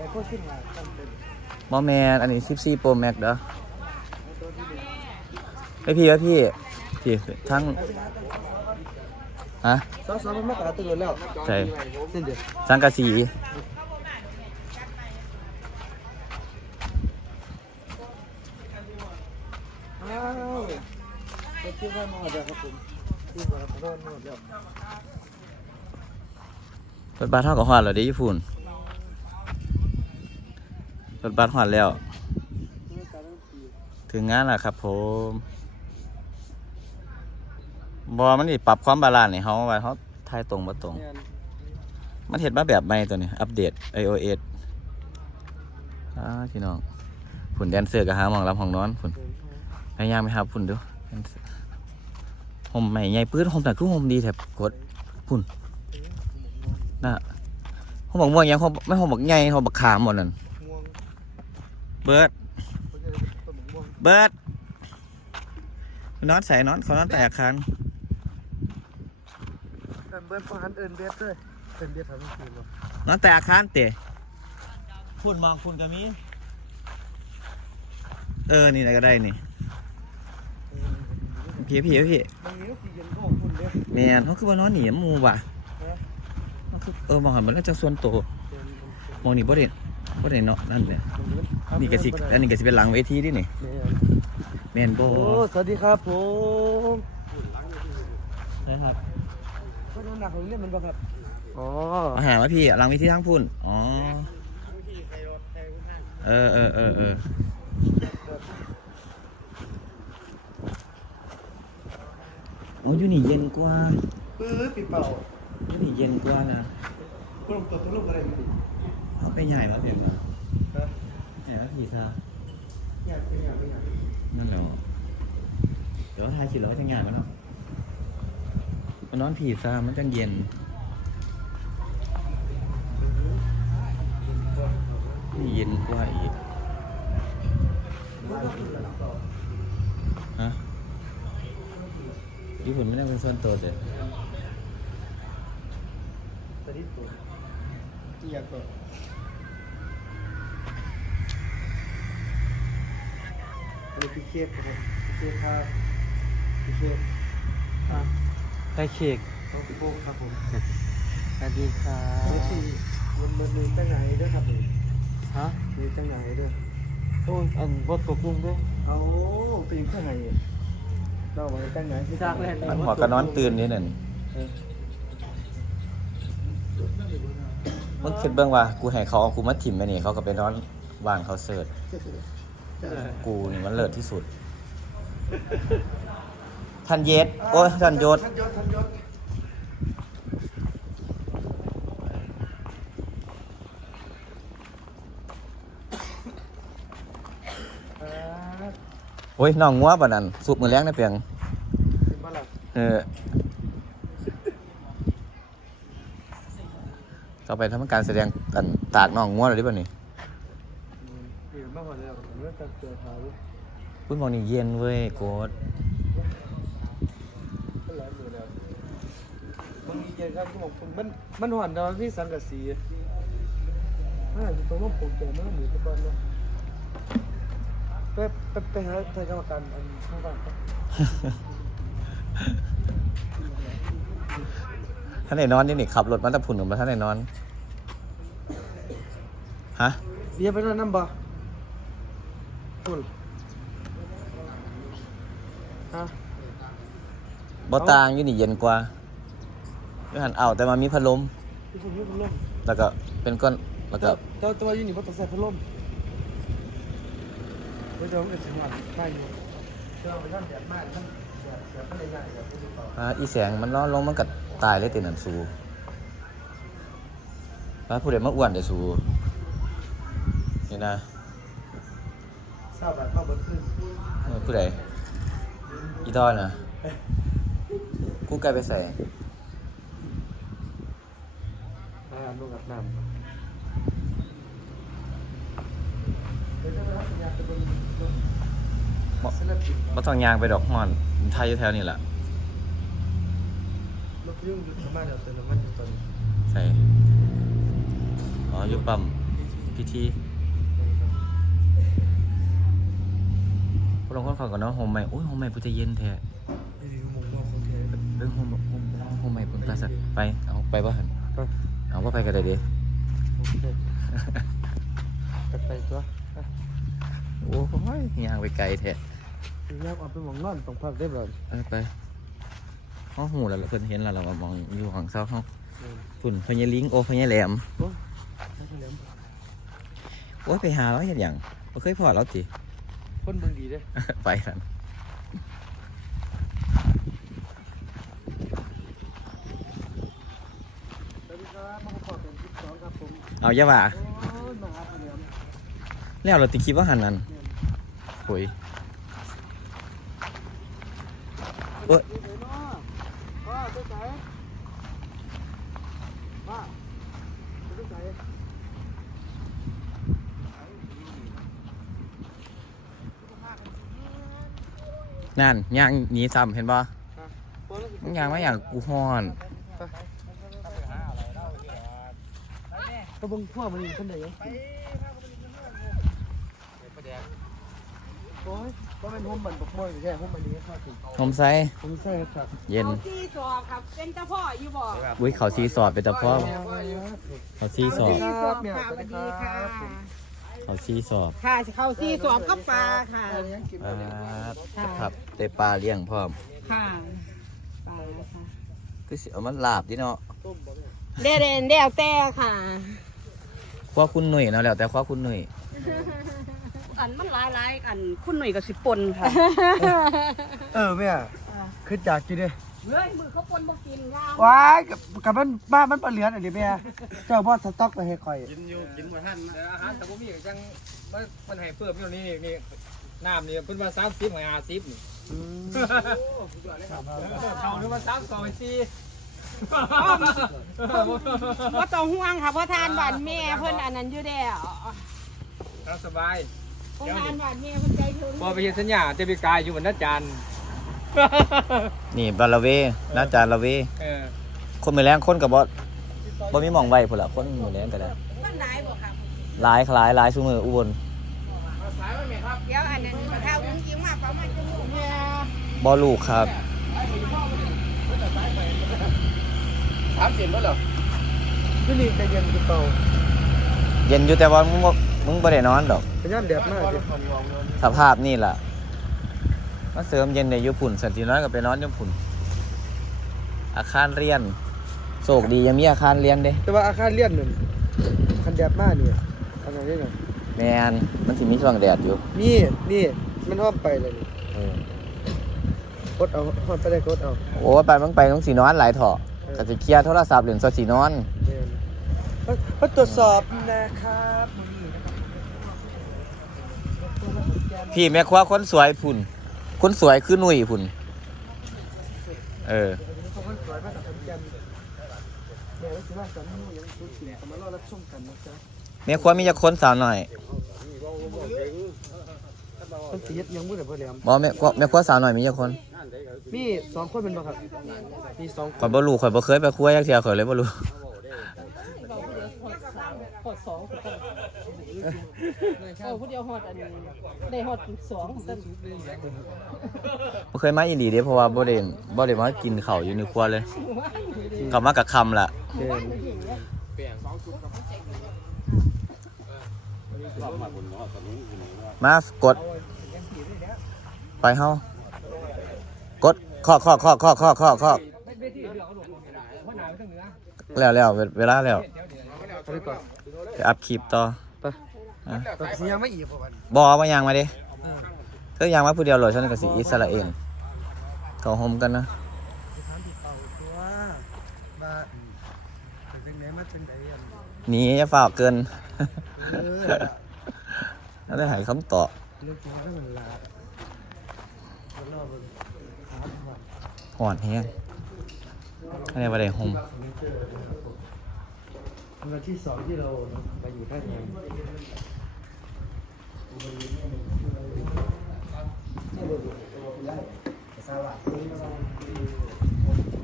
แต่พวกขึ้นมาต้องเป็นมอแมนอันนี้14 Pro Max เด้อไอพี่วะพี่พี่ทั้งฮะสาวสาวมันมากระตุ้นแล้วใช่เส้นเดียวสังกะสีอ้าวไปเที่ยวบ้านมาแล้วครับผมที่บ้านมาแล้วมาแล้วรถบัสเท่ากับหอดเหรอเดิญี่ปุ่น รถบัสหอดแล้ว ถึงงานแล้วครับผมบอมันนี่ปรับความบาลานซ์นี่เขาไว้เขาทายตรงมาตรง มันเห็นมาแบบใหม่ตัวนี้ อัปเดต iOS อ่าพี่น้องผุนแดนเซอร์กับหาหมองรับห้องนอนผุนพยายามไปหาผุนดูห่มใหม่ใหญ่ปื้ดห่มแต่คือห่มดีแถบกดผุนน่ะห่มบอกม่วงยังห่มไม่ห่มบอกใหญ่ห่มบอกขามหมดนั่นม่วง เบิร์ดเขาจะต้นม่วงเบิร์ดนอนใส่นอนเขานอนแต่อาคารเอินเบิร์ดพอหันเอินเบียดเลยเอินเบียดทำให้คืนวะนอนแต่อาคารเตะพุ่นมองพุ่นก็มีเออ นี่อะไรก็ได้นี่พี่พี่พี่บางทีก็สีเย็นก็คุณเด้อแมนเขาคือว่านอนหนีหมูว่ะเขาคือเออมองหันมันแล้วจะส่วนโตวมองนี่บ่ได้ บ่ได้เนาะนั่นเนี่ยนี่ก็สิอันนี้ก็สิเป็นหลังเวทีดินี่แมนโบโอ้สวัสดีครับผมใช่ครับก็โดนหนักของเล่นมันบ่ครับอ๋ออาหารมาพี่หลังเวทีทั้งพุ่นอ๋อเออเออเออเออโอ้ยอยู่นี่เย็นกว่าปื้อปิดเป่าอยู่นี่เย็นกว่านะคุณลงตัวตัวลูกอะไรมันดิ เขาไปใหญ่มาเดี๋ยวมใหญ่มาพี่ซะอยากไปอยากไปอยากนั่นแหละเดี๋ยวว่าทายคิดแล้วว่าจะงานมันเนาะมันนอนผีซามันจังเย็นนี่เย็นกว่าอีกฮะญี่ปุ่นไม่ได้เป็นส่วนตัวเด็ดสวัสดีตัวที่อยากตัว นนี้พี่เค้กครับผมพี่เค้กครับพี่เค้กอะไข่เค้กต้องพี่โป้ครับผมสวัสดีครัมันบสีมันมันมีตั้งไหนด้วยครับผมฮะมีตั้งไหนด้วยโอ้ยอันบดตัวกุ้งด้วยเอาเป็นตั้งไหนเราไว้ตั้งไหนที่ซากแล่นมันหัวกระนอนตื่นนี่นั่นมึงคิดเบื้องว่า กูให้เขาเอากูมาถิ่มไปนี่เขาก็ไปนอนว่างเขาเสิร์ช กูนี่มันเลิศที่สุด ท่านเยศโอ้ยท่านยศ ท่านยศท่านยศโอ้ยน้องงัวป่ะนั่นสุกมือแรงในเปียงเป็นบ้าหลักเออต่อไปทำการแสดงกันตากน้องงัวเลยดิป่ะนี่ เห็นมากกว่าเลยผมเลือกการเจอเขาคุณมองนี่เย็นเว้ยโกดก็หลายมือแล้วมันมีเกณฑ์ครับที่บอกคุณมันมันหวานดอนที่สังกะสีอ่าตรงนั้นผมเจอมันหมูตะกอนเนาะไปไปไปหาทายกรรมการอันข้างบ้านครับท่านไหนนอนนี่นี่ขับรถมาแตะพุ่นกับมาท่านไหนนอน ฮะเบียร์ไปนั่นน้ำบ่ คุณฮะบ่ต่างอยู่นี่เย็นกว่าอยู่หันเอาแต่มามีพัดลมที่คุณยุบพัดลมแล้วก็เป็นก้อนแล้วก็ แต่แต่ว่าอยู่นี่บ่ต้องใส่พัดลมเดี๋ยวเดี๋ยวมันจะหวานได้อยู่เดี๋ยวเอาไปท่านแดดมากท่านแดดแดดไม่ได้ง่ายแดดไม่ได้ต่ออ่าอีแสงมันร้อนลงมันก็ตายเลยตินันสูแล้วผู้ใดมาอ้วนแต่สูนี่นะ ทราบแบบเข้าบนขึ้นเออผู้ใดอีทอนนะกูไกลไปใส่อ่าลงอาบน้ำเดี๋ยวจะไปรับสัญญาณจะบนบนศิลปินบ่ต้องยางไปดอกฮอนไทยอยู่แถวนี่แหละรถยุ่งหยุดสามารถเดี๋ยวเติมน้ำมันอยู่ตอนนี้ใส่อ๋ออยู่ปั๊มพีพิธี พวกเราคนฟังก่อนเนาะโฮมใหม่โอ้ยโฮมใหม่พุทธเย็นแท้ไอ้หมุงนอกของแท้เรื่องโฮมโฮมโฮมใหม่เพิ่นกระสัตไปเอาไปบ่หันไปเอาว่าไปกันเลยดิโอเคไปไปตัวโอ้ยย่างไปไกลแท้อยากเอาไปหมองนอนต้องพักได้บ่ไปไปห้องหูแล้วเพิ่นเห็นแล้วเรามองอยู่ห้องเศร้าห้องฝุ่นพญาลิงโอ้พญาแหลมโอ้ยไปหาแล้วเห็นอย่างบ่เคยพอแล้วจิ คนเมืองดีเด้ ไปกันสวัสดีครับมาขอเป็นที่สองครับผม เอาอย่าว่าโอ้ยมาหาเหลี่ยมแล้วเราติคิดว่าหันนั่นโอ้ยโอ๊ยดีเลยเนาะพ่อเจ้าใจพ่อเจ้าใจ นั่นย่างหนีซ้ำเห็นป่ะพ่อแล้วสิมึงย่างมาอย่างกูฮ้อนตะบงพ่อมันอยู่คนไหนยังโอ้ยก็เป็นห้มบันบกม้อยไม่ใช่ห้มบันนี้ครับผมนมไซผมใช่ครับ เย็นเขาที่สอบครับ เป็นเจ้าพ่ออยู่บ่อุ้ยเขาซีสอดไปแต่พ่อเขาซีสอบที่สอบค่ะสวัสดีค่ะ เขาซีสอบค่ะเขาที่สอบก็ปลาค่ะครับครับเตปลาเลี้ยงพร้อม ค่ะปลาค่ะคือสิเอามันลาบดิเนาะเดเดนเดวแต่ค่ะคว้าคุณหนุ่ยเนาะแล้วแต่คว้าคุณหนุ่ยอันมันหลายหลายๆอันคุณหน่วยกับสิปนค่ะ เออแม่คือจากกินเด้ เฮ้ยมือเขาปนบ่กินงามว้ายกับกับมันบ้านมันปลาเหลือนอันนี้แม่เจ้าบ่สต็อกไปให้ข่อยกินอยู่กินบ่ทันแต่อาหารแต่บ่มีก็จังมันมันให้เพิ่มอยู่นี่นี่น้ำนี่เพิ่นว่า30ให้50นี่เอานึกว่า3 2 4ว่าต้องห่วงค่ะเพราะทานบ้านแม่เพิ่นอันนั้นอยู่แล้วเอาสบายเพราะทานบ้านแม่เพิ่นใจถึงพอไปเฮ็ดสัญญาจะไปกายอยู่บนนัดจันทร์ นี่บาลาเวน้าจานลาเว เออคนมือแรงคนกับบอบ่มีหมองไว้พุ่นละคนมือแรงก็ได้มันหลายบ่ครับหลายคล้ายหลายซุมืออุบลเดี๋ยวอันนั้นถ้าอุ้งยิงมาประมาณจะมุ่งแม่บ่ลูกครับที่นี่ใจเย็นคือเก่าเย็นอยู่แต่ว่ามึงบ่มึงบ่ได้นอนดอกเป็นย่านแดดมากเลยสภาพนี่ล่ะ มาเสริมเย็นในยุพุ่นสันติน้อยก็ไปนอนอยุพุ่น อาคารเรียนโชคดียังมีอาคารเรียนเด้แต่ว่าอาคารเลี้ยนนั่นคันแดดมากนี่อันไหนได้หน่อยแมนมันสิมีช่วงแดดอยู่นี่นี่มันห้อมไปเลยนี่เออกดเอาห้อมไปได้กดเอาโอ้ไปมึงไปต้องสีนอนหลายเถาะก็จะเคลียร์โทรศัพท์เหรียญซะสีนอนเนี่ยมาตรวจสอบนะครับมื้อนี้นะครับพี่แม่ครัวคนสวยพุ่น คนสวยคือหนุ่ยพุ่น เออคนสวยมาจากขอนแก่นแม่ว่าสิว่าสามียังดูสิเอามารอรับชมกันนะจ๊ะแม่ครัวมีจะคนสาวหน่อยคนสิเฮ็ดยังบ่ได้บ่แหลมบ่แม่ครัวแม่ครัวสาวหน่อยมีจะคนมีสองคนเป็นบ่ครับ มีสองคข่อนยบ่รู้ข่อยบ่เคยไปครัวจักเที่ยข่อยเลยบ่รู้ หอดสองโอ้ผู้เดียวหอดอันนี้ได้หอดสองตั้งบ่เคยมาอีหลีเด้เพราะว่าบ่ได้บ่ได้มากินข้าวอยู่ในครัวเลยกลับมากับคำล่ะเด่นมากด ไปเฮากดเคาะเคาะเคาะเคาะเคาะเคาะเคาะแล้วแล้วเวเวลาแล้วเอาไปก่อนไปอัพคลิปต่อ ไปต่อสิยังไม่อีกบ่บัดบอมายังมาดิเธอยังมาผู้เดียวเลยฉันก็สิอิสราเอลเขาโฮมกันนะถามติดต่อตัวว่าเป็นจังไดมาจังไดอันหนีอย่าฝ่าเกิน เออแล้วได้หายคำตอบเรื่องจริงก็มันลาแล้วรอเบิ่งครับว่า หอดแห้งอะไรมาได้โฮม วันที่สองที่เรามาอยู่ท่าทาง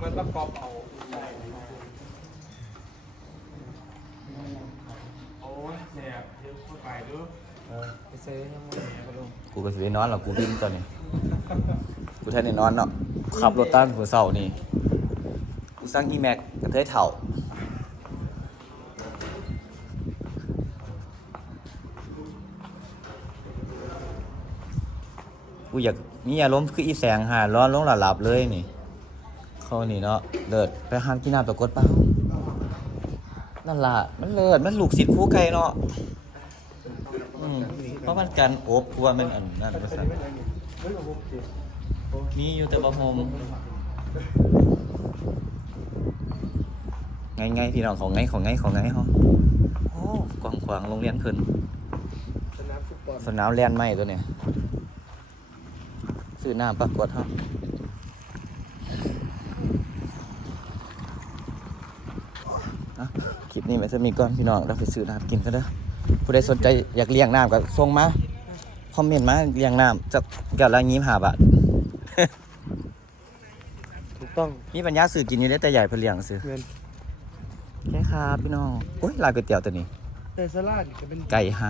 มันประกอบเอาโอ้ยแสบเออไปเซ่ยังไงครับลุงกูก็สิไปนอนหรอกกูวิ่งตอนนี้ กูแทนได้นอนเนาะขับรถตั้งหัวเสานี่ กูสร้างอีแม็กกระเทยเถ่า กูอยากมีอารมณ์คืออีแสงหาร้อนลงหลับๆเลยนี่ เข้านี่เนาะเลิศไปหามกินน้ำตะกดเปล่านั่นล่ะมันเลิศมันลูกศิษย์ครู่ไก่เนาะอืมเพราะมันการอบกลัวมันอันนั่นอันภานี้ษาเป็นอะไรนี่ไม่รู้ผมสิมีอยู่แต่บ่โฮมไงไงพี่น้องของไงของไงของไงเฮาโอ้กว้างขวางโรงเรียนเพิ่นสนามฟุตบอลสนามแล่นไม้ตัวเนี้ย ซื้อน้ำปรากฏเฮาอะคลิปนี้ไว้จะมีก่อนพี่น้องเราไปซื้อน้ำกินกันเด้อผู้ใดสนใจอยากเลี้ยงน้ำก็ส่งมาคอมเมนต์มาเลี้ยงน้ำจะแก้วละยี่สิบห้าบาทถูกต้องมีปัญญาซื้อกินอยู่ได้แต่ใหญ่เพื่อเลี้ยงซื้อเงินแค่ครับพี่น้องอุ้ยลายก๋วยเตี๋ยวตัวนี้แต่สลัดก็เป็นไก่ไฮ